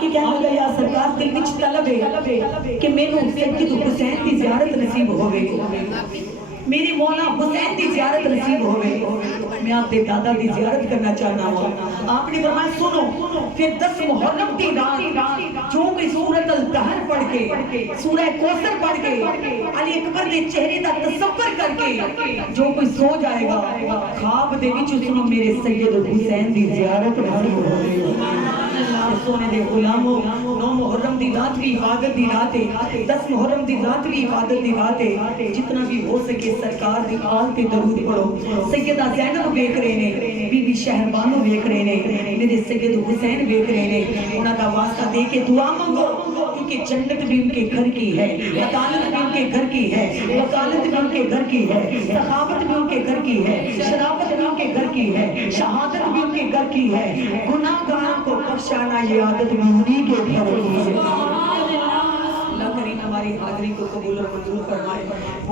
کہ کیا ہوگا یا سرکار دل وچ طلب ہے کہ مینوں سید حسین دی زیارت نصیب ہوے، میری مولا حسین دی زیارت نصیب ہوے، میں آپ دے دادا دی زیارت کرنا چاہنا ہوں۔ آپ نے فرمایا سنو، پھر 10 محرم دی رات جو کوئی سورۃ الدہر پڑھ کے، سورہ کوثر پڑھ کے، علی اکبر دے چہرے دا تصور کر کے جو کوئی سو جائے گا، خواب دے وچ سنو میرے سید حسین دی زیارت نصیب ہوے۔ سونے دے غلاموں، 9 محرم دی رات بھی عبادت دی رات ہے، 10 محرم دی رات بھی عبادت دی رات ہے، جتنا بھی ہو سکے سرکار دی آل تے درود پڑھو۔ سیدہ زینب ویکھ رہے نے، بی بی شہربانو ویکھ رہے نے، میرے سید حسین ویکھ رہے نے، انہاں دا واسطہ دے کے دعا مانگو، کیونکہ جنت بھی ان کے گھر کی ہے، عدالت بھی ان کے گھر کی ہے، وکالت بھی ان کے گھر کی ہے، سخاوت بھی ان کے گھر کی ہے، شرافت بھی ان کے گھر کی ہے، شہادت بھی ان کے گھر کی ہے، گناہ گار کو بخشانا یہ عادت بھی انہی کے گھر کی ہے۔ اللہ کریم ہماری حاضری کو قبول اور منظور فرمائے۔